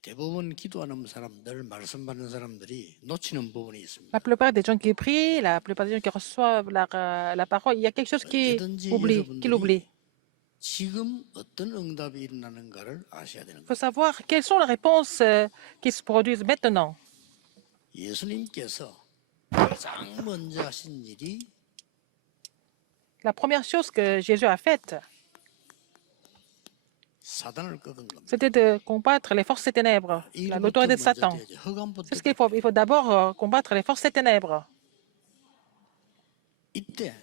대부분 기도하는 사람들, 말씀 받는 사람들이 놓치는 부분이 있습니다. La plupart des gens qui prient, la plupart des gens qui reçoivent la parole, il y a quelque chose 언제든지 qu'il oublie. 여러분들이 지금 어떤 응답이 일어나는가를 아셔야 되는 Il faut 거예요. savoir quelles sont les réponses qui se produisent maintenant. 예수님께서 가장 먼저 하신 일이 La première chose que Jésus a faite, 사단을 꺾은 겁니다. c'était de combattre les forces des ténèbres, l'autorité de Satan. 허감부터 C'est ce qu'il faut. Il faut d'abord combattre les forces des ténèbres. 이때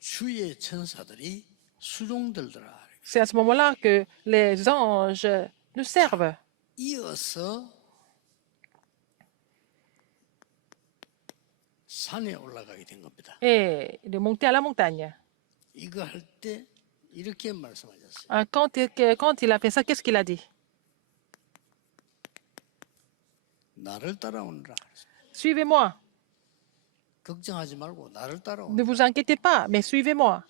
주의 천사들이 수종들더라. C'est à ce moment-là que les anges nous servent. 이어서 산에 올라가게 된 겁니다. Et de monter à la montagne. 이거 할 때 이렇게 말씀하셨어요. Quand il a fait ça, qu'est-ce qu'il a dit? 나를 따라오너라. Suivez-moi. 걱정하지 말고 나를 따라오너라. Ne vous inquiétez pas, mais suivez-moi.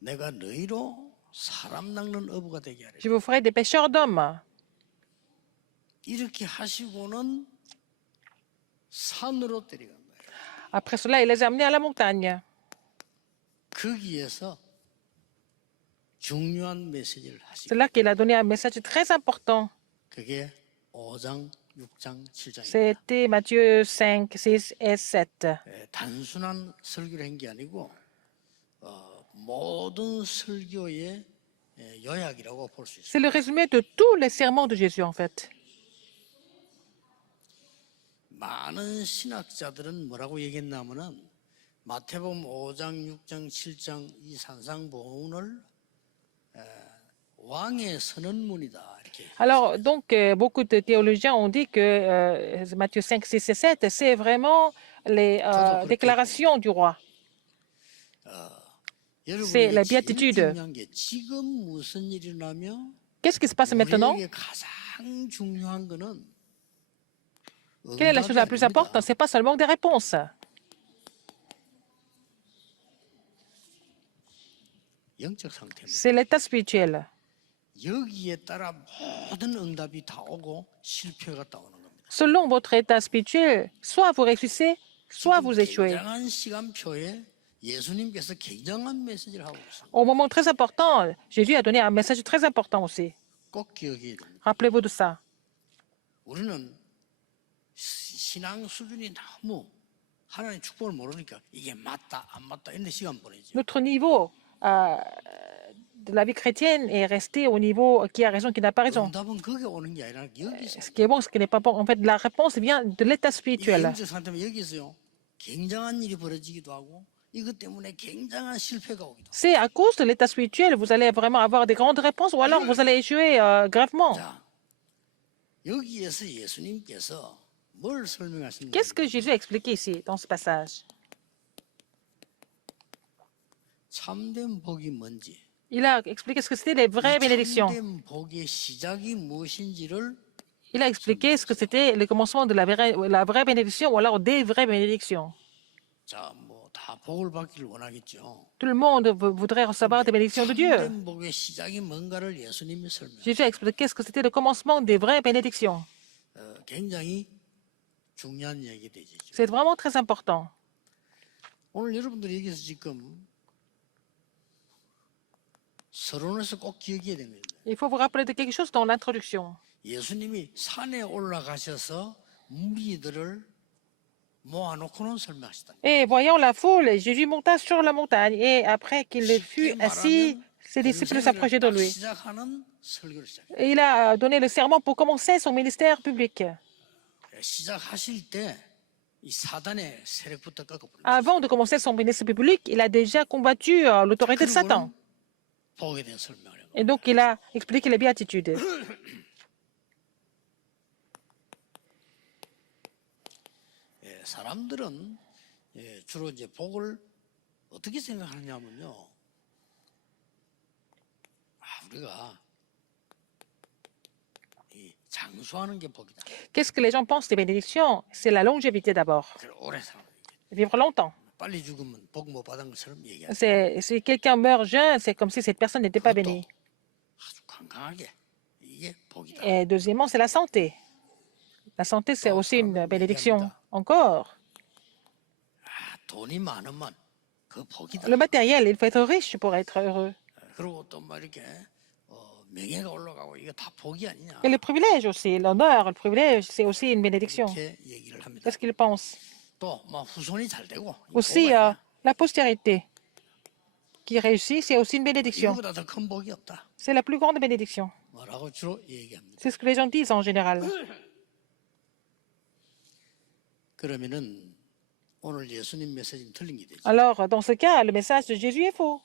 내가 너희로 사람 낚는 어부가 되게 하리라. Je vous ferai des pêcheurs d'hommes. 이렇게 하시고는 산으로 데려간 거예요. Après cela, il les a amenés à la montagne. 거기에서 중요한 메시지를 하시고 C'est là qu'il a donné un message très important. 그게 5장, 6장, 7장입니다. C'était Matthieu 5, 6 et 7. 단순한 설교를 한 게 아니고 모든 설교의 요약이라고 볼 수 있습니다. C'est le résumé de tous les sermons de Jésus, en fait. 많은 신학자들은 뭐라고 얘기했냐면은 마태복음 5장, 6장, 7장 이 산상보훈을 왕의 선언문이다 이렇게. Alors, donc, beaucoup de théologiens ont dit que Matthieu 5, 6 et 7, c'est vraiment les déclarations du roi. C'est la béatitude. 중요한 게 지금 무슨 일이 일어나며 Qu'est-ce qui se passe maintenant? 우리에게 가장 중요한 거는 Quelle est la chose la plus importante? Ce n'est pas seulement des réponses. 영적 상태입니다. C'est l'état spirituel. 여기에 따라 모든 응답이 다 오고 실패가 다 오는 겁니다. Selon votre état spirituel, soit vous réussissez, soit vous échouez. 굉장한 시간표에 예수님께서 굉장한 메시지를 하고 있습니다. Au moment très important, Jésus a donné un message très important aussi. 꼭 기억해야 됩니다. Rappelez-vous de ça. 우리는 신앙 수준이 너무 하나님 축복을 모르니까 이게 맞다 안 맞다 이런 데 시간 보내죠. Notre niveau de la vie chrétienne est resté au niveau qui a raison, qui n'a pas raison. 응답은 거기 오는 게 아니라 여기서. Ce qui est bon, ce qui n'est pas bon. En fait, la réponse vient de l'état 이 spirituel. 영적 상태면 여기서요. 굉장한 일이 벌어지기도 하고 이것 때문에 굉장한 실패가 오기도 하고. C'est à cause de l'état spirituel, vous allez vraiment avoir des grandes réponses ou alors vous allez échouer gravement. 자, 여기에서 예수님께서 뭘 설명하시는가? Qu'est-ce que Jésus a expliqué ici, dans ce passage? 참된 복이 뭔지, Il a expliqué ce que c'était les vraies bénédictions. 참된 복의 시작이 무엇인지를 Il a expliqué ce que c'était le commencement de la vraie bénédiction ou alors des vraies bénédictions. 자, 뭐 다 복을 받기를 원하겠죠. Tout le monde voudrait recevoir des bénédictions de Dieu. 참된 복의 시작이 뭔가를 예수님이 설명. Jésus a expliqué ce que c'était le commencement des vraies bénédictions. 굉장히 중요한 얘기 되죠. C'est vraiment très important. 오늘 여러분들이 여기서 지금 서론에서 꼭 기억해야 됩니다. Il faut vous rappeler de quelque chose dans l'introduction. 예수님이 산에 올라가셔서 무리들을 모아놓고는 설명하시다. Et voyant la foule, Jésus monta sur la montagne. Et après qu'il fut assis, ses disciples s'approchaient de lui. 시작하는 설교를 시작해요. Et il a donné le serment pour commencer son ministère public. 시작하실 때 이 사단의 세력부터 꺾어버립니다. Avant de commencer son ministère public, il a déjà combattu l'autorité de Satan. 복에 대한 설명을 해요. Et donc, il a expliqué les béatitudes. 사람들은 주로 이제 복을 어떻게 생각하느냐면요. 우리가 이 장수하는 게 복이다. Qu'est-ce que les gens pensent des bénédictions? C'est la longévité d'abord. 오래 살아야 돼. Vivre longtemps. 빨리 죽으면 복 못 받은 것처럼 얘기하죠. Si quelqu'un meurt jeune, c'est comme si cette personne n'était pas bénie. 아주 건강하게 이게 복이다. Et deuxièmement, c'est la santé. La santé, c'est aussi une bénédiction. Encore, 돈이 많으면 그 복이다. le matériel, il faut être riche pour être heureux. 그리고 또 막 이렇게 명예가 올라가고 이거 다 복이 아니냐 Et le privilège aussi, l'honneur, le privilège, c'est aussi une bénédiction. 이렇게 얘기를 합니다. Qu'est-ce qu'ils pensent? 또 막 후손이 잘 되고 이거 Aussi, 복이 아니야. la postérité qui réussit, c'est aussi une bénédiction. 이거보다 더 큰 복이 없다. C'est la plus grande bénédiction. 뭐라고 주로 얘기합니다. C'est ce que les gens disent en général. 그러면은 오늘 예수님 메시지는 틀린 게 되죠. Alors, dans ce cas, le message de Jésus est faux.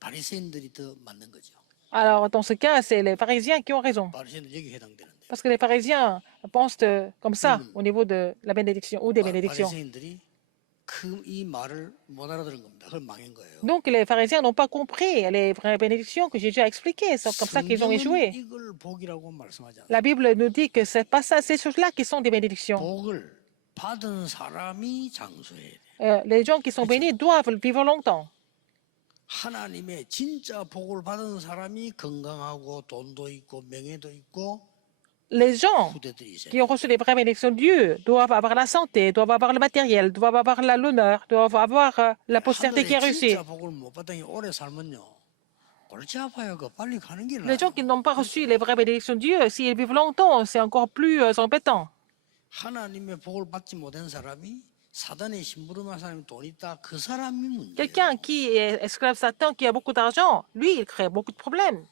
바리새인들이 더 맞는 거죠. Alors, dans ce cas, c'est les pharisiens qui ont raison. 바리새인들 여기 해당되는데. Parce que les pharisiens pensent comme ça au niveau de la bénédiction ou des bénédictions. 바리새인들이 이 말을 못 알아들은 겁니다. 그걸 망한 거예요. Donc, les pharisiens n'ont pas compris les vraies bénédictions que Jésus a expliquées. C'est comme ça qu'ils ont 성경은 échoué. 이걸 복이라고 말씀하지 않아요. La Bible nous dit que c'est pas ça, ces choses-là qui sont des bénédictions. 복을 받은 사람이 장수해야 돼. Les gens qui sont bénis doivent vivre longtemps. 하나님의 진짜 복을 받은 사람이 건강하고 돈도 있고 명예도 있고 Les gens 후대들이 있어요. qui ont reçu les vraies bénédictions de Dieu doivent avoir la santé, doivent avoir le matériel, doivent avoir l'honneur, doivent avoir la postérité qui est 하늘의 réussie. 진짜 복을 못 받더니 오래 살면요. 골치 아파요. 그 빨리 가는 게 나아요. Les gens qui n'ont pas reçu les vraies bénédictions de Dieu, s'ils vivent longtemps, c'est encore plus embêtant. 하나님의 복을 받지 못한 사람이 사단의 심부름한 사람이 돈 있다. 그 사람이 문제예요. Quelqu'un qui est esclave Satan, qui a beaucoup d'argent, lui, il crée beaucoup de problèmes.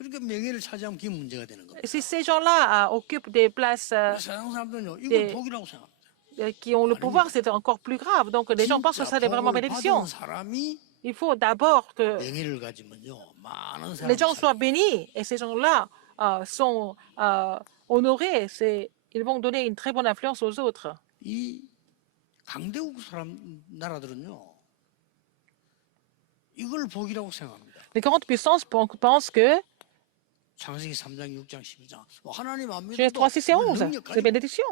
그러니까 명예를 차지하면 그게 문제가 되는 겁니다. Et si ces gens-là occupent des places 세상 사람들은요. 이걸 네. 복이라고 생각합니다. qui ont le pouvoir, c'est encore plus grave. Donc les gens pensent que ça est vraiment 복을 bénédiction. 받은 사람이 Il faut d'abord que 명예를 가지면요. 많은 les gens 사람이 soient bénis et ces gens-là sont honorés. Ils vont donner une très bonne influence aux autres. 이 강대국 나라들은요. 이걸 복이라고 생각합니다. Les grandes puissances pensent que 창세기 3장, 6장, 12장. 하나님 안 Genèse 믿어도 3, 6 et 11, 능력 c'est 가지고 bénédiction.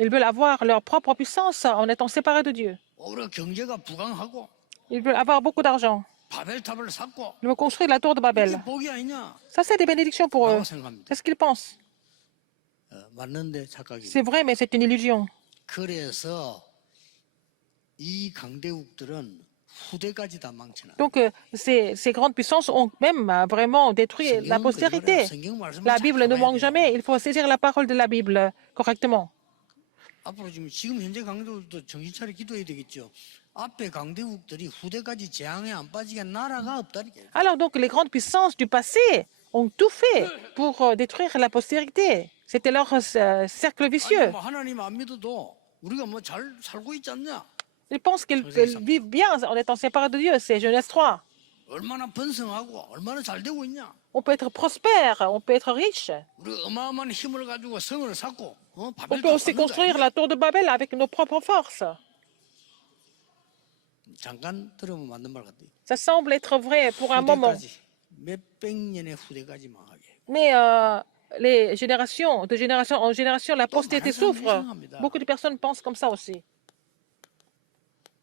Ils veulent avoir leur propre puissance en étant séparés de Dieu. 오히려 경제가 부강하고 Ils veulent avoir beaucoup d'argent. 바벨탑을 쌓고 Ils veulent construire la tour de Babel. 이게 복이 아니냐? Ça, c'est des bénédictions pour eux. 라고 생각합니다. C'est ce qu'ils pensent. 맞는데 착각이. C'est vrai, mais c'est une illusion. 그래서 이 강대국들은 후대까지 다 망치나. Donc, ces grandes puissances ont même vraiment détruit la postérité. La Bible ne manque jamais. Il faut saisir la parole de la Bible correctement. 앞으로 지금 현재 강대국도 정신 차려 기도해야 되겠죠. 앞에 강대국들이 후대까지 재앙에 안 빠지게 나라가 없다니까요. Alors, donc, les grandes puissances du passé ont tout fait pour détruire la postérité. C'était leur cercle 아니, vicieux. 뭐 하나님 안 믿어도 우리가 뭐 잘 살고 있지 않냐? Ils pensent qu'ils vivent bien en étant séparés de Dieu. C'est Genèse 3. 얼마나 번성하고 얼마나 잘 되고 있냐? On peut être prospère, on peut être riche. 우리 어마어마한 힘을 가지고 성을 쌓고 On peut 바벨탑 aussi 쌓는 거 construire 아니야? la tour de Babel avec nos propres forces. 잠깐 들으면 맞는 말 같아. Ça semble être vrai pour un moment. 몇백 년의 후대까지 망하게. Mais les générations, de génération en génération, la postérité souffre. Beaucoup de personnes pensent comme ça aussi.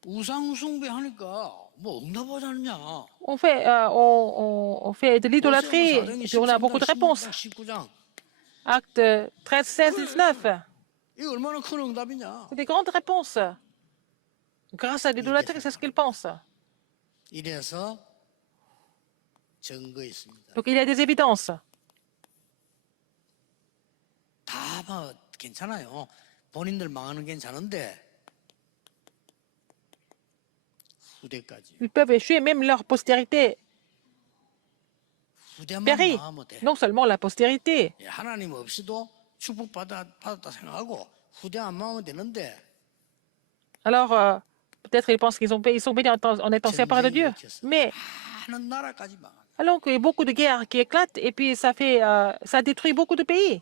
우상 숭배하니까 뭐 응답하지 않냐? On fait de l'idolâtrie et puis on a beaucoup de réponses. 19장. Acte 13, 16, 19. 이게 얼마나 큰 응답이냐? C'est des grandes réponses. Grâce à l'idolâtrie, c'est ce qu'ils pensent. 이래서 증거 있습니다. Donc il y a des évidences. 다 뭐 괜찮아요. 본인들 망하는 게 괜찮은데 후대까지. Ils peuvent échouer, même leur postérité 후대만 périt. 망하면 돼. Non seulement la postérité. 하나님 없이도 축복받았다 생각하고 후대 안 망하면 되는데 Alors, peut-être ils pensent qu'ils sont bénis en étant séparés de Dieu. Mais 많은 나라까지 망하. alors qu'il y a beaucoup de guerres qui éclatent et puis ça détruit beaucoup de pays.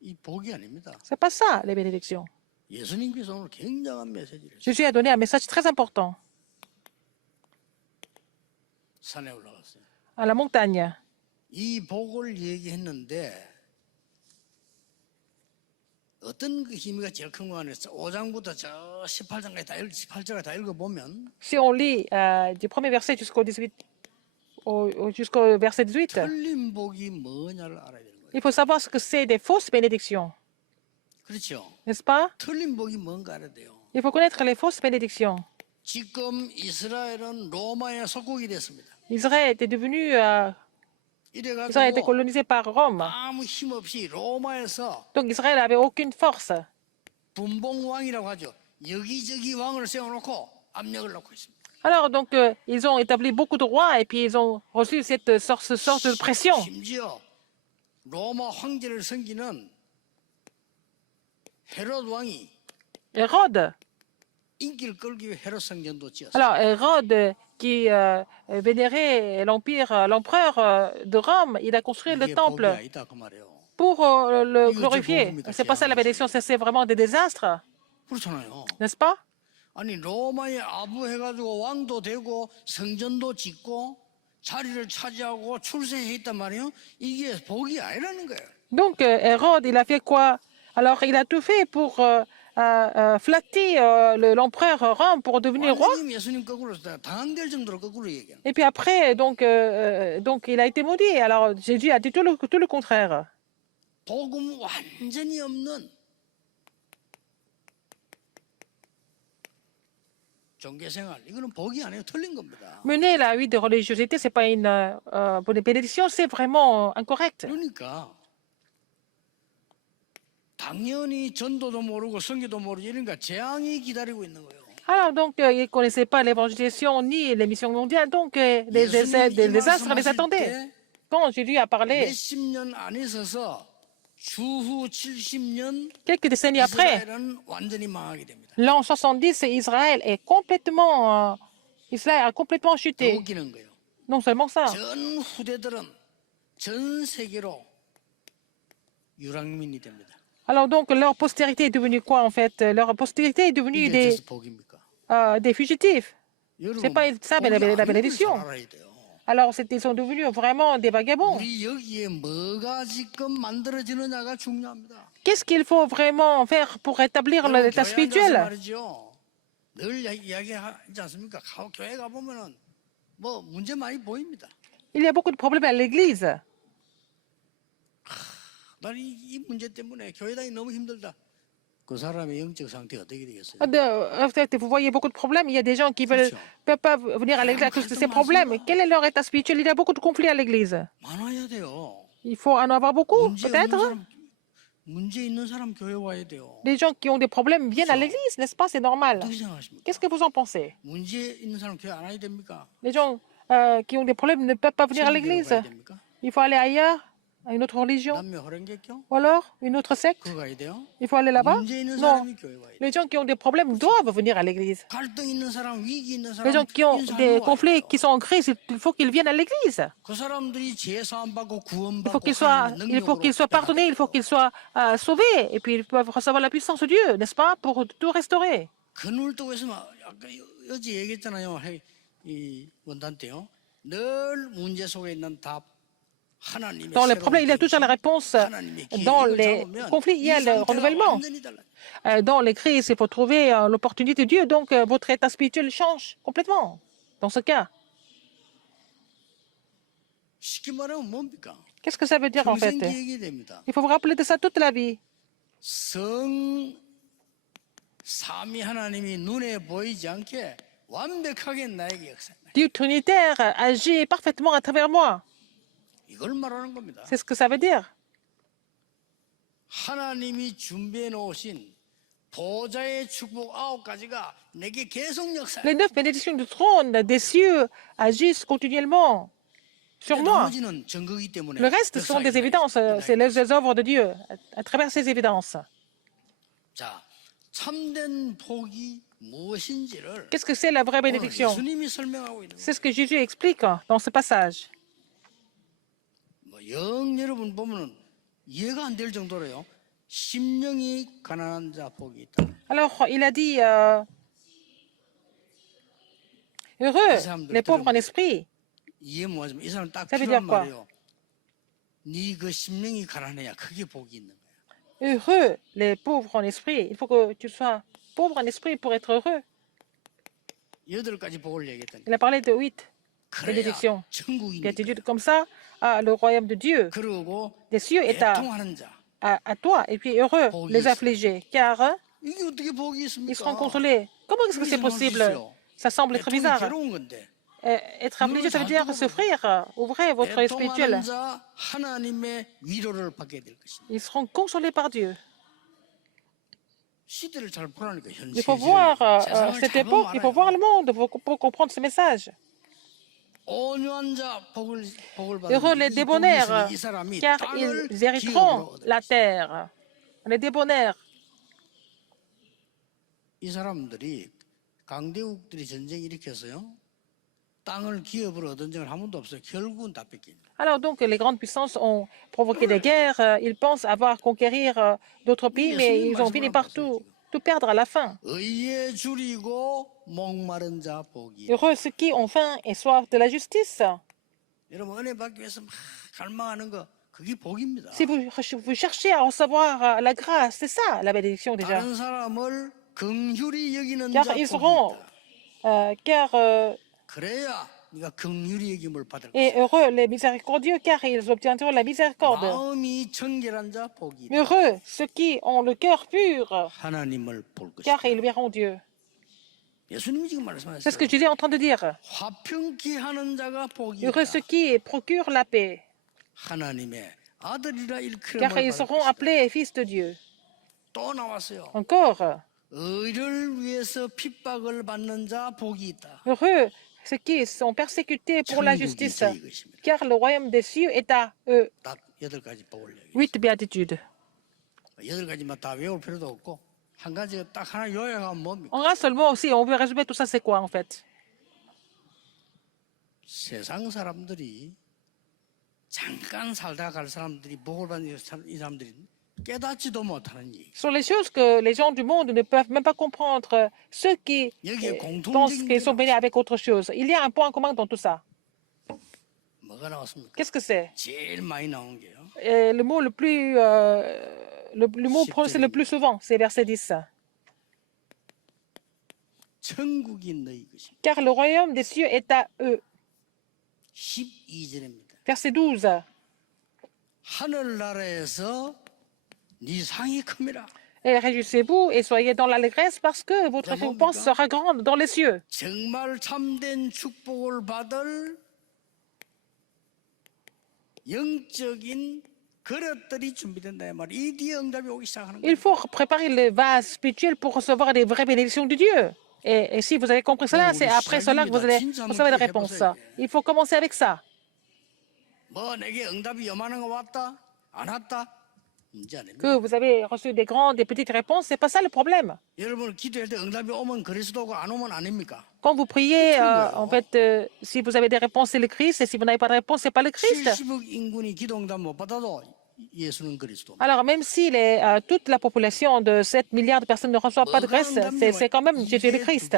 이 복이 아닙니다. C'est pas ça, les bénédictions. 예수님께서 오늘 굉장한 메시지를 Jésus a donné un message très important 산에 올라갔어요. à la montagne. 이 복을 얘기했는데 어떤 그 힘이가 제일 큰 거 안에 5장부터 저 18장까지 18절까지 다 읽어보면 Si on lit du premier verset jusqu'au 18, jusqu'au verset 18, 틀린 복이 뭐냐를 알아야 되는 거예요. il faut savoir ce que c'est des fausses bénédictions, 그렇죠? n'est-ce pas? 틀린 복이 뭔가 알아야 돼요. Il faut connaître les fausses bénédictions. 지금 이스라엘은 로마의 속국이 됐습니다. Israël était devenu, Israël a été 이래가지고 colonisé par Rome. 아무 힘 없이 로마에서 Donc Israël n'avait aucune force. 분봉왕이라고 하죠. 여기저기 왕을 세워놓고 압력을 넣고 있습니다. Alors, donc, ils ont établi beaucoup de rois et puis ils ont reçu cette sorte de pression. 심지어 로마 황제를 섬기는 헤롯 왕이 Hérode, 인기를 끌기 위해 헤롯 성전도 지었어요. alors Hérode qui vénérait l'empereur de Rome, il a construit le 이게 복이 temple 아니다 그 말이에요. pour le 이거 glorifier. 복입니까? C'est pas ça la bénédiction, c'est vraiment des désastres, 그렇잖아요. n'est-ce pas? 아니 로마에 아부해가지고 왕도 되고 성전도 짓고 자리를 차지하고 출세했단 말이에요. 이게 복이 아니라는 거예요. Donc, Hérode, il a fait quoi? Alors, il a tout fait pour flatter l'empereur Rome pour devenir roi. 완전히 예수님 거꾸로 당될 정도로 거꾸로 얘기해요. Et puis après, donc il a été maudit. Alors, Jésus a dit tout le contraire. 복음 완전히 없는 종교생활 이거는 복이 아니에요. 틀린 겁니다. Mener la vie de religiosité, c'est pas une bénédiction, c'est vraiment incorrect. 그러니까 당연히 전도도 모르고 성교도 모르고 이러니까 재앙이 기다리고 있는 거예요. Alors, donc, ils ne connaissaient pas l'évangélisation ni les missions mondiales, donc des désastres les attendaient. Quand Jésus a parlé, 몇십 년 안 있어서 주후 70년 quelques décennies après, 이스라엘은 완전히 망하게 됩니다. l'an 70, Israël a complètement 더 chuté. 웃기는 거예요. Non seulement ça. 전 후대들은 전 세계로 유랑민이 됩니다. Alors, donc, leur postérité est devenue quoi, en fait? Leur postérité est devenue 이게 진짜 복입니까? des fugitifs. 여러분, C'est pas ça, mais 복이 la 아닌 걸 bénédiction. 잘 알아야 돼요. Alors, ils sont devenus vraiment des vagabonds. 우리 여기에 뭐가 지금 만들어지느냐가 중요합니다. Qu'est-ce qu'il faut vraiment faire pour rétablir 여러분, l'état 교회 앉아서 spirituel? 말이죠. 늘 이야기하지 않습니까? 교회 가보면은 뭐 문제 많이 보입니다. Il y a beaucoup de problèmes à l'église. 난 이 문제 때문에 교회 다니기 너무 힘들다. 그 사람의 영적 상태 어떻게 되겠어요? En fait, vous voyez beaucoup de problèmes. Il y a des gens qui ne peuvent pas venir à l'église à cause de ces problèmes. Quel est leur état spirituel? Il y a beaucoup de conflits à l'église. 많아야 돼요. Il faut en avoir beaucoup, peut-être. 문제 있는 사람 교회 와야 돼요. Les gens qui ont des problèmes viennent à l'église, n'est-ce pas? C'est normal. 어떻게 생각하십니까? Qu'est-ce que vous en pensez? 문제 있는 사람 교회 안 와야 됩니까? Les gens qui ont des problèmes ne peuvent pas venir à 천주교로 l'église. 가야 됩니까? Il faut aller ailleurs, à une autre religion. 남녀 호랭개교? Ou alors, une autre secte. 그거 가야 돼요? Il faut aller là-bas? 문제 있는 Non. 사람이 교회 와야 돼요. Les gens qui ont des problèmes doivent venir à l'église. 갈등 있는 사람, 위기 있는 Les gens 사람, qui ont 인사하러 des 와야 conflits, 돼요. qui sont en crise, il faut qu'ils viennent à l'église. 그 사람들이 제사함 받고 Il faut 구원받고 qu'ils soient, 하나님의 il faut qu'ils soient 능력으로 pardonnés, il faut qu'ils soient sauvés. Et puis ils peuvent recevoir la puissance de Dieu, n'est-ce pas, pour tout restaurer. 그늘 뜨고 있으면 아까 어제 얘기했잖아요. 이 원단 때요. 늘 문제 속에 있는 답 하나님의 Dans les 새로운 problèmes, il y a toujours la réponse. 하나님의 기회. Dans 이걸 les 잡으면 conflits, il y 이 a le 상태가 renouvellement. 완전히 달라요. Dans les crises, il faut trouver l'opportunité de Dieu. Donc, votre état spirituel change complètement. Dans ce cas, 쉽게 말하면 뭡니까? qu'est-ce que ça veut dire en fait? 평생 기억이 됩니다. Il faut vous rappeler de ça toute la vie. 성 삼위 하나님이 눈에 보이지 않게 완벽하게 나에게 역사. Dieu trinitaire agit parfaitement à travers moi. 이걸 말하는 겁니다. C'est ce que ça veut dire. 하나님이 준비해 놓으신 보좌의 축복 9가지가 내게 계속 역사해. Les 9 bénédictions du trône des cieux agissent continuellement sur moi. 나머지는 증거이기 때문에. Le reste sont des évidences, c'est les œuvres de Dieu à travers ces évidences. 자, 참된 복이 무엇인지를 Qu'est-ce que c'est la vraie 오늘 bénédiction? 예수님이 설명하고 있는 C'est ce que Jésus explique dans ce passage. 영 여러분 보면은 이해가 안 될 정도로요. 심령이 가난한 자 복이 있다. Alors, il a dit heureux les pauvres en esprit. 이해 못하지만 이 사람 딱 Ça veut 필요한 dire quoi? 말이에요. 네 그 심령이 가난해야 그게 복이 있는 거야. Heureux les pauvres en esprit. Il faut que tu sois pauvre en esprit pour être heureux. 8가지 복을 얘기했다니. Il a parlé de 8 그래야 bénédictions, 천국이니까. béatitudes. Comme ça, le royaume de Dieu, 그러고 des cieux est 애통하는 자. à toi. Et puis heureux les affligés, car 이게 어떻게 복이 ils seront 있습니까? consolés. Comment est-ce que c'est possible? Ça semble être 애통이 bizarre. 괴로운 건데. Être affligé, ça veut dire souffrir. Ouvrez votre esprit spirituel. 애통하는 자 하나님의 위로를 받게 될 것입니다. Ils seront consolés par Dieu. 시대를 잘 보라니까 현 Il faut 세계를. voir 세상을 cette 잘 époque, 보면 il faut 알아요. voir le monde pour comprendre ce message. 온유한 자 복을 Heureux les 받는 débonnaires, 이 사람이 car 땅을 ils hériteront 기업으로 얻을 la 것이다. terre. Les débonnaires, 이 사람들이 강대국들이 전쟁 일으켜서요. 땅을 기업으로 얻은 적은 한 번도 없어요. 결국은 다 뺏깁니다. alors donc les grandes puissances ont provoqué des guerres, ils pensent avoir conquérir d'autres pays, mais ils ont fini par tout perdre à la fin. 의에 줄이고 목마른 자 복이. Heureux ceux qui ont faim et soif de la justice. 여러분 은혜 받기 위해서 막 갈망하는 거 그게 복입니다. Si vous cherchez à recevoir la grâce, c'est ça la bénédiction déjà. 다른 사람을 긍휼히 여기는 Car 자 ils 복이 seront, 있다. car 그래야 네가 긍휼히 여김을 받을 et 것이다. heureux les miséricordieux, car ils obtiendront la miséricorde. 마음이 정결한 자 복이 있다. Heureux ceux qui ont le cœur pur, 하나님을 볼 것이다. car ils verront Dieu. 예수님이 지금 C'est ce que 말씀하셨어요. Jésus est en train de dire. 화평케 하는 자가 복이 Heureux 있다. ceux qui procurent la paix, 하나님의 아들이라 일컬음을 car ils 받을 seront 것이다. appelés fils de Dieu. 또 나왔어요. Encore, 의를 위해서 핍박을 받는 자 복이 있다. heureux ceux qui sont persécutés pour la 천국이 justice, 저희 것입니다. car le royaume des cieux est à eux. 딱 8가지 복을 얘기해요. 8 béatitudes. 8가지만 다 외울 필요도 없고 한 가지 딱 하나 요약하면 뭡니까? En un seul mot aussi, on veut résumer tout ça, c'est quoi en fait? 세상 사람들이 잠깐 살다 갈 사람들이 복을 받는 이 사람들이 깨닫지도 못하는 얘기. Ce sont les choses que les gens du monde ne peuvent même pas comprendre. Ceux qui 여기에 pensent qu'ils sont 공통적인 bénis avec autre chose. Il y a un point commun dans tout ça. 뭐가 나왔습니까? Qu'est-ce que c'est? 제일 많이 나온 게요. Le mot le plus, le mot prononcé le plus souvent, c'est verset 10. 천국이 너희 것입니다. Car le royaume des cieux est à eux. 12절입니다. Verset 12. 하늘나라에서 네 상이 큽니다. Et réjouissez-vous et soyez dans l'allégresse parce que votre récompense sera grande dans les cieux. 정말 참된 축복을 받을 영적인 그릇들이 준비된다 이 말. 이 뒤에 응답이 오기 시작하는 거예요. Il faut préparer le vase spirituel pour recevoir des vraies bénédictions de Dieu. Et si vous avez compris cela, c'est après cela que vous allez recevoir des réponses. Il faut commencer avec ça. 뭐 내게 응답이 요만한 거 왔다 안 왔다 문제 아닙니다. Que vous avez reçu des grandes, des petites réponses, c'est pas ça le problème. 여러분 기도할 때 응답이 오면 그리스도고 안 오면 아닙니까? Quand vous priez, en fait, si vous avez des réponses, c'est le Christ, et si vous n'avez pas de réponse, c'est pas le Christ. 70억 인군이 기도 응답 못 받아도 예수는 그리스도. Alors, même si toute la population de 7 milliards de personnes ne reçoit pas de grâce, c'est quand même Jésus le Christ.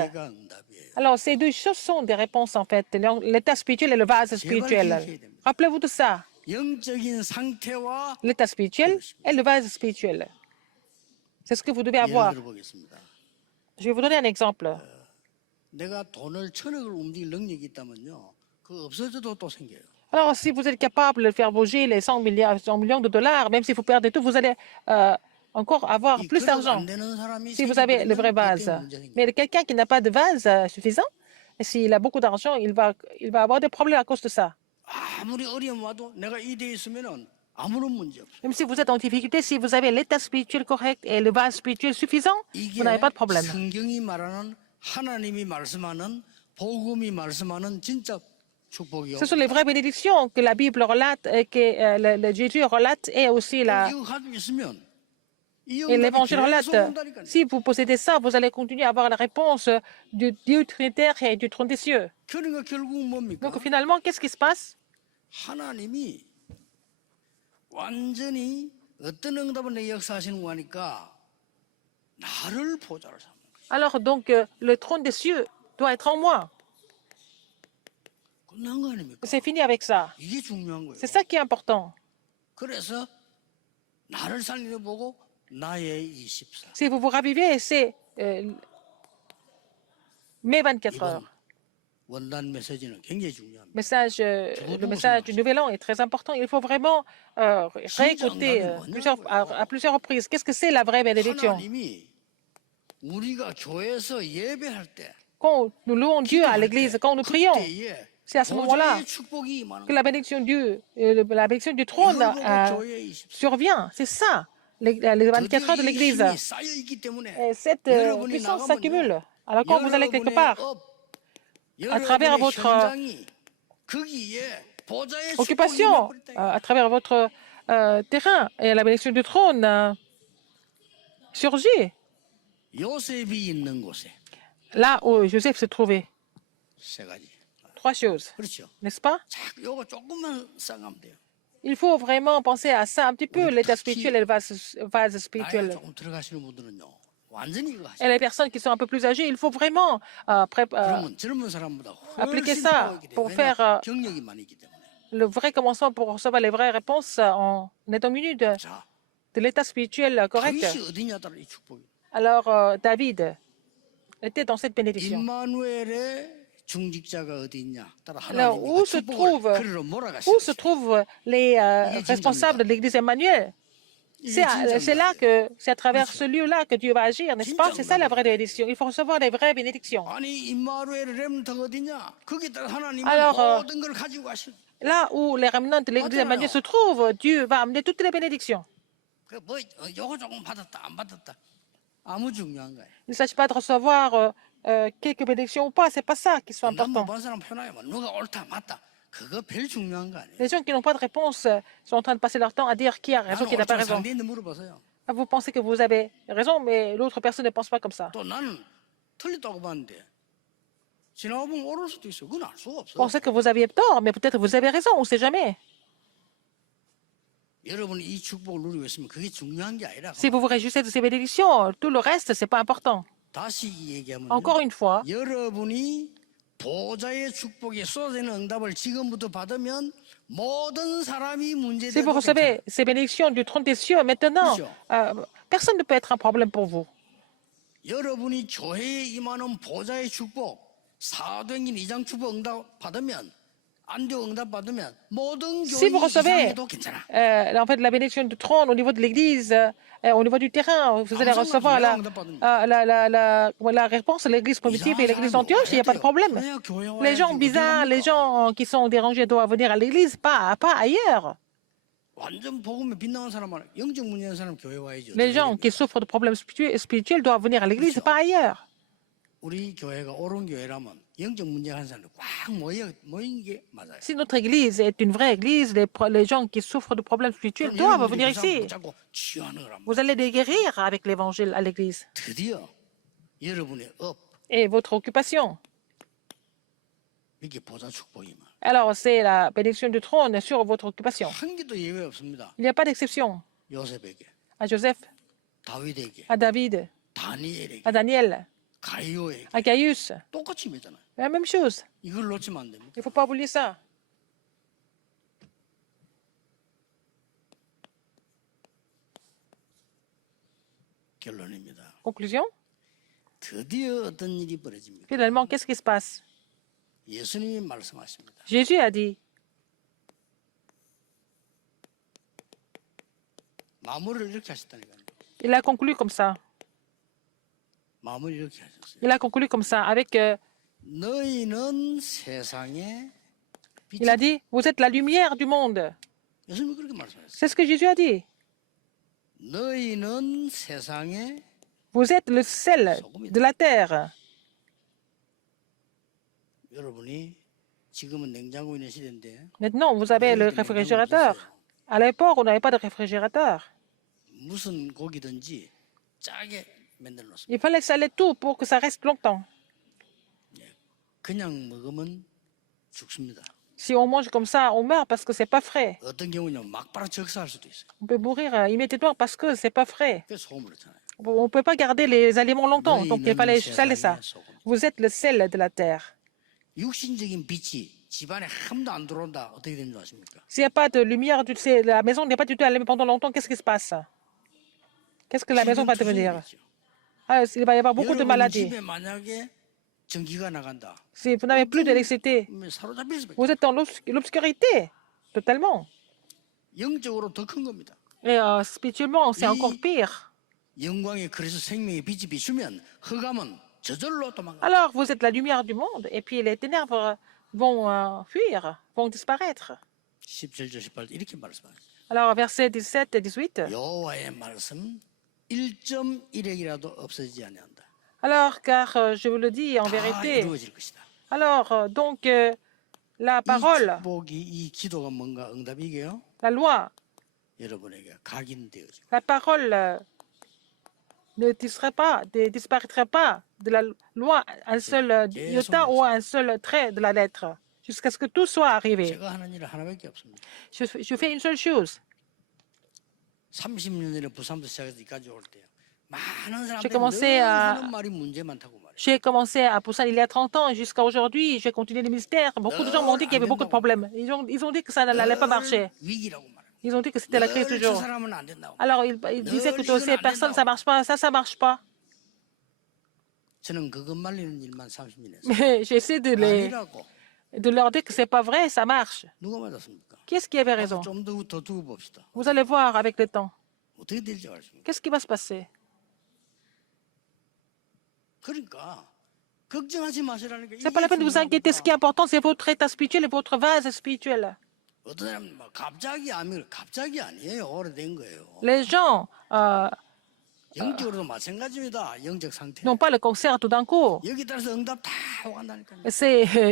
Alors, ces deux choses sont des réponses, en fait, l'état spirituel et le vase spirituel. Rappelez-vous de ça. 영적인 상태와 L'état spirituel et le vase spirituel. C'est ce que vous devez 예를 avoir. 들어보겠습니다. Je vais vous donner un exemple. 내가 돈을 1000억을 움직일 능력이 있다면요. 그거 없어져도 또 생겨요. Alors, si vous êtes capable de faire bouger les 100 millions de dollars, même si vous perdez tout, vous allez encore avoir 이 plus 그릇 d'argent 안 되는 사람이 si vous avez le vrai 생기면 vase. 그때 문제 생겨요. Mais quelqu'un qui n'a pas de vase suffisant, s'il a beaucoup d'argent, il va avoir des problèmes à cause de ça. 아무리 어려움 와도 내가 이 돼 있으면은 아무런 문제 없어요. Même si vous êtes en difficulté, si vous avez l'état spirituel correct et le vase spirituel suffisant, 이게 vous n'avez pas de problème. 성경이 말하는 하나님이 말씀하는 복음이 말씀하는 진짜 축복이요. Ce sont les vraies bénédictions que la Bible relate et que le Jésus relate et aussi 이거 가지고 있으면 이 et 응답이 l'Évangile relate. 계속 온다니까요. Si vous possédez ça, vous allez continuer à avoir la réponse du Dieu trinitaire et du trône des cieux. 그러니까 결국은 뭡니까? Donc finalement, qu'est-ce qui se passe? 하나님이 완전히 어떤 응답을 내 역사하시는 거니까 나를 보좌로 삼는 거예요. Alors donc, le trône des cieux doit être en moi. 끝난 거 아닙니까? C'est fini avec ça. 이게 중요한 거예요. C'est ça qui est important. 그래서 나를 살리려 보고 나의 24. Si vous vous ravivez, c'est mes 24 heures. 이번 원단 메시지는 굉장히 중요합니다. Le message du Nouvel An est très important. Il faut vraiment réécouter à plusieurs reprises. Qu'est-ce que c'est la vraie bénédiction? 하나님이 우리가 교회에서 예배할 때 Quand nous louons Dieu à l'église, quand nous prions, 그때에 c'est à ce moment-là 보좌의 축복이 임하는 que la bénédiction du trône 이걸 보고 교회의 24. survient. C'est ça, les 24 heures de 드디어 이 l'église. 힘이 쌓여 있기 때문에 Et cette 여러분이 puissance 나가면요. s'accumule. Alors quand vous allez quelque part, à travers 여러분의 votre 현장이 거기에 보좌의 축복이 occupation, 임해버릴 때 à travers votre terrain, et la bénédiction du trône surgit. 요셉이 있는 곳에 Là où Joseph se trouvait, 세 가지. 3 choses, 그렇죠. n'est-ce pas? 자, 요거 조금만 생각하면 돼요. Il faut vraiment penser à ça un petit peu, l'état spirituel et le vase 나이가 spirituel. 조금 들어가시는 분들은요. 완전히 이거 Et 하시죠. les personnes qui sont un peu plus âgées, il faut vraiment 그러면 젊은 사람보다 appliquer 훨씬 ça 들어가게 돼요. pour 왜냐? faire 경력이 많이 있기 때문에. le vrai commencement pour recevoir les vraies réponses en étant muni de 자, l'état spirituel correct. 다윗이 어디냐 따라 이 축복이. Alors David était dans cette bénédiction. 임마누엘의 중직자가 어디 있냐 따라 Alors, 하나님이 où 그 se 축복을 trouve- 그리로 Où se 몰아가셨어요. trouvent les responsables de l'église Emmanuel? C'est là que, c'est à travers ce lieu-là que Dieu va agir, n'est-ce pas? C'est ça la vraie bénédiction. Il faut recevoir les vraies bénédictions. 아니 임마누엘의 렘터가 어디냐 거기다가 하나님은 Alors, 모든 걸 가지고 가시. Là où les remnants de l'église Emmanuel se trouvent, Dieu va amener toutes les bénédictions. 그뭐 요거 조금 받았다 안 받았다 아무 중요한 거예요. Il ne s'agit pas de recevoir quelques bénédictions ou pas, c'est pas ça qui soit important. 남본 사람 편하게 뭐 누가 옳다 맞다 그거 별 중요한 거 아니에요. Les gens qui n'ont pas de réponse sont en train de passer leur temps à dire qui a raison, 나는 qui n'a pas 옳다 raison. 상대인데 물어보세요. Vous pensez que vous avez raison, mais l'autre personne ne pense pas comme ça. 또 나는 틀렸다고 봤는데 지나가보면 옳을 수도 있어. 그건 알 수가 없어. Vous pensez que vous aviez tort, mais peut-être vous avez raison, on ne sait jamais. 여러분이 이 축복을 누리고 있으면 그게 중요한 게 아니라 Si vous vous réjouissez de ces bénédictions, tout le reste, c'est pas important. 다시 얘기하면 Encore une fois, 여러분이 보좌의 축복에 쏟아지는 응답을 지금부터 받으면 모든 사람이 si vous 문제되고 recevez ces bénédictions du trône des cieux maintenant, Monsieur. personne ne peut être un problème pour vous. 여러분이 교회에 임하는 보좌의 축복 사도행전 2장 축복 응답 받으면 안디옥 응답 받으면 모든 Si vous 교회 recevez 이상해도 괜찮아. en fait, la bénédiction du trône au niveau de l'église, au niveau du terrain, vous allez recevoir la réponse de l'église primitive et l'église d'Antioche, il n'y a pas de problème. Les gens bizarres, les gens qui sont dérangés doivent venir à l'église, pas ailleurs. 완전 복음에 빗나간 사람은 영적 문제인 사람 교회 와야죠. Les gens qui souffrent de problèmes spirituels doivent venir à l'église, pas ailleurs. 우리 교회가 옳은 교회라면 영적 문제가 한 사람들 꽉 모인 게 맞아요. Si notre église est une vraie église, les gens qui souffrent de problèmes spirituels doivent venir ici. 자꾸 치유하는 거란 말이에요. Vous allez les guérir avec l'évangile à l'église. 드디어 여러분의 업 Et votre occupation. 이게 보좌 축복이면 Alors, c'est la bénédiction du trône sur votre occupation. 한 개도 예외 없습니다. Il n'y a pas d'exception 요셉에게, à Joseph, 다윗에게, à David, 다니엘에게, à Daniel, 가이오에게 à Gaius. 똑같이 맺잖아요. La même chose. 이걸 놓치면 안 됩니다. Il ne faut pas oublier ça. 결론입니다. Conclusion. 드디어 어떤 일이 벌어집니까? Finalement, qu'est-ce qui se passe? 예수님이 말씀하십니다. Jésus a dit, 마무리를 이렇게 하셨다니까요. il a conclu comme ça. 마무리 이렇게 하셨어요. Il a conclu comme ça avec, 너희는 세상의 빛. il a dit, vous êtes la lumière du monde. 예수님이 그렇게 말씀하셨어요. C'est ce que Jésus a dit. 너희는 세상의 Vous êtes le sel de la terre. 여러분이 지금은 냉장고 있는 시대인데 Maintenant, vous avez le réfrigérateur. À l'époque, on n'avait pas de réfrigérateur. 무슨 고기든지 짜게 만들어 놓습니다. Il fallait saler tout pour que ça reste longtemps. 그냥 먹으면 죽습니다. Si on mange comme ça, on meurt parce que c'est pas frais. 어떤 경우는 막바로 적사할 수도 있어요. On peut mourir immédiatement parce que c'est pas frais. 그래서 소금을 했잖아요. On ne peut pas garder les aliments longtemps, donc il fallait saler ça. Vous êtes le sel de la terre. 육신적인 빛이 집안에 한도 안 들어온다. 어떻게 되는 줄 아십니까? S'il n'y a pas de lumière, la maison n'est pas du tout allumée pendant longtemps, qu'est-ce qui se passe? Qu'est-ce que la maison va devenir? 주소이겠죠. Ah, il va y avoir beaucoup de 여러분 maladies. 집에 만약에 전기가 나간다. Si vous n'avez plus d'électricité, 사로잡힐 수밖에. vous êtes dans l'obscurité, totalement. 영적으로 더 큰 겁니다. Et spirituellement, c'est encore pire. 영광의 그래서 생명의 빛이 비추면 흑암은 저절로 도망가. Alors, vous êtes la lumière du monde, et puis les ténèbres vont fuir, vont disparaître. 17절 18절 이렇게 말씀하죠. Alors, versets 17 et 18. 여호와의 말씀 1.1핵이라도 없어지지 아니한다. Alors, car je vous le dis en 다 vérité. 이루어질 것이다. Alors, donc, la 이 parole, 축복이 이 기도가 뭔가 응답이게요. la loi, 여러분에게 각인되어지고 la parole ne disparaîtrait pas de la loi un seul iota ou un seul trait de la lettre, jusqu'à ce que tout soit arrivé. 제가 하는 일은 하나밖에 없습니다. Je fais une seule chose. 30년 전에 부산부터 시작해서 여기까지 올 때요. 많은 J'ai 사람들이 commencé 늘 à- 하는 말이 문제 많다고 말해요. J'ai commencé à Busan il y a 30 ans et jusqu'à aujourd'hui, j'ai continué le ministère. Beaucoup de gens m'ont dit qu'il y avait beaucoup de problèmes. Ils ont dit que ça n'allait pas marcher. 늘 위기라고 말해요. Ils ont dit que c'était la crise 늘 저 toujours. 사람은 안 된다고. Alors, ils disaient que toi aussi, personne, ça marche pas, ça marche pas. 저는 그것 말리는 일만 30년 했어요. Mais j'essaie 아니라고. de leur dire que c'est pas vrai, ça marche. 누가 맞았습니까? Qui est-ce qui avait raison? 좀 더 두고 봅시다. Vous allez voir avec le temps. 어떻게 될지 알겠습니까? Qu'est-ce qui va se passer? 그러니까 걱정하지 마시라는 게 C'est pas la peine de vous inquiéter. Ce qui est important, c'est votre état spirituel et votre vase spirituel. 어떤 사람은 막 갑자기 갑자기 아니에요. 오래된 거예요. Les gens 영적으로도 마찬가지입니다. 영적 상태. n'ont pas le cancer tout d'un coup. 여기 따라서 응답 다 오간다니까요.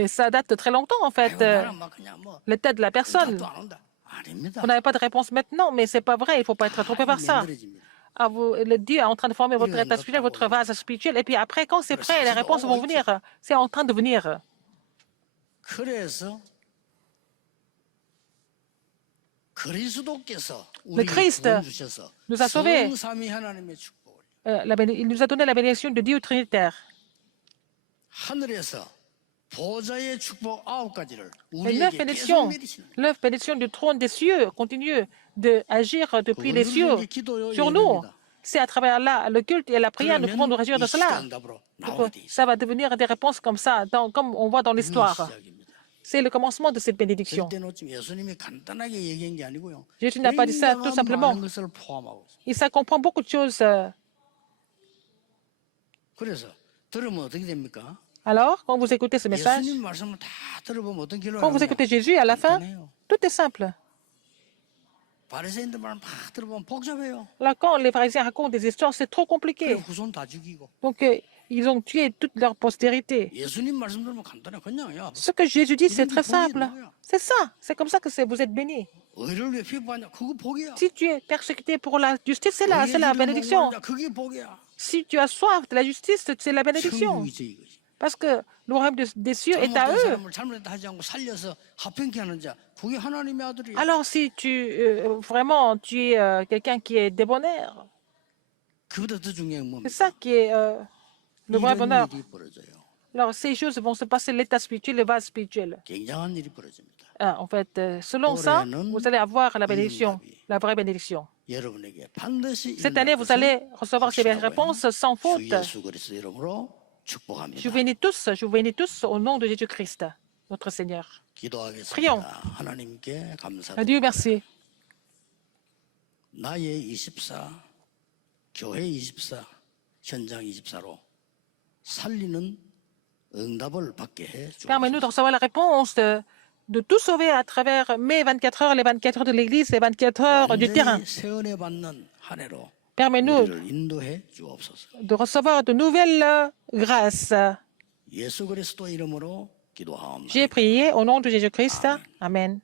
Ça date de très longtemps, en fait, 나는 막 그냥 뭐 l'état de la personne. 응답도 안 온다. 아닙니다. Vous n'avez pas de réponse maintenant, mais c'est pas vrai. Il ne faut pas être trompé par ça. 만들어집니다. Le Dieu est en train de former votre état spirituel, votre vase spirituel. Et puis après, quand c'est prêt, les réponses vont venir. C'est en train de venir. 그래서 그리스도께서 Le 우리 Christ 구원 주셔서 nous a sauvés. 성삼위 하나님의 축복을 Il nous a donné la bénédiction de Dieu Trinitaire. 하늘에서 보좌의 축복 9가지를 Les neuf 우리에게 계속 bénédictions, 내리시는 거예요. 9 bénédictions du trône des cieux continuent d'agir depuis les cieux sur nous. C'est à travers là, le culte et la prière, nous pouvons nous réjouir de cela. 응답으로 Donc, 나오게 돼 있어요. ça va devenir des réponses comme ça, comme on voit dans l'histoire. 시작입니다. C'est le commencement de cette bénédiction. 절대 놓치면 예수님이 간단하게 얘기한 게 아니고요. Jésus n'a pas dit ça tout 굉장한 simplement. 많은 것을 포함하고 있어요. Et ça comprend beaucoup de choses. 그래서 들으면 어떻게 됩니까? Alors, quand vous écoutez ce message, 예수님 말씀을 다 들어보면 어떤 결론이 quand vous écoutez Jésus, à la fin, tout est simple. 바리새인들 말 막 들어보면 복잡해요. Là, quand les pharisiens racontent des histoires, c'est trop 그래 compliqué. 후손 다 죽이고. Donc, ils ont tué toute leur postérité. 예수님 말씀 들으면 간단해. 그냥 야 Ce que Jésus dit, c'est très simple. C'est ça. C'est comme ça que vous êtes bénis. 의를 왜 피부하냐? 그거 복이야. Si tu es persécuté pour la justice, c'est la 의의 길을 bénédiction. 목마르다. 그게 복이야. Si tu as soif de la justice, c'est la bénédiction. 천국이죠 이것이. Parce que le royaume des cieux est à 잘못된 eux. 사람을 잘못했다 하지 않고 살려서 합평케 하는 자, 그게 하나님의 아들이야. Alors, si vraiment tu es quelqu'un qui est débonnaire, 그보다 더 중요한 건 c'est 뭡니까? ça qui est le vrai 이런 bonheur. 일이 벌어져요. Alors, ces choses vont se passer, l'état spirituel, le vase spirituel. 굉장한 일이 벌어집니다. En fait, selon ça, vous allez avoir la bénédiction, la vraie bénédiction. 여러분에게 반드시 Cette année, vous allez recevoir ces réponses sans 주 faute. 예수 그리스도 이름으로 Je 축복합니다. vous bénis tous au nom de Jésus-Christ, notre Seigneur. 기도하겠습니다. Prions. 하나님께 À 감사드립니다. Dieu merci. 나의 24, 교회 24, 현장 24로 살리는 응답을 받게 해 Permets-nous 주옵소서. de recevoir la réponse de tout sauver à travers mes 24 heures, les 24 heures de l'Église, les 24 heures du terrain. 완전히 세원에 받는 한 해로 Permets-nous 우리를 인도해 주옵소서. de recevoir de nouvelles grâces. 예수 그리스도 이름으로 기도하옵나이다. J'ai prié au nom de Jésus-Christ. Amen.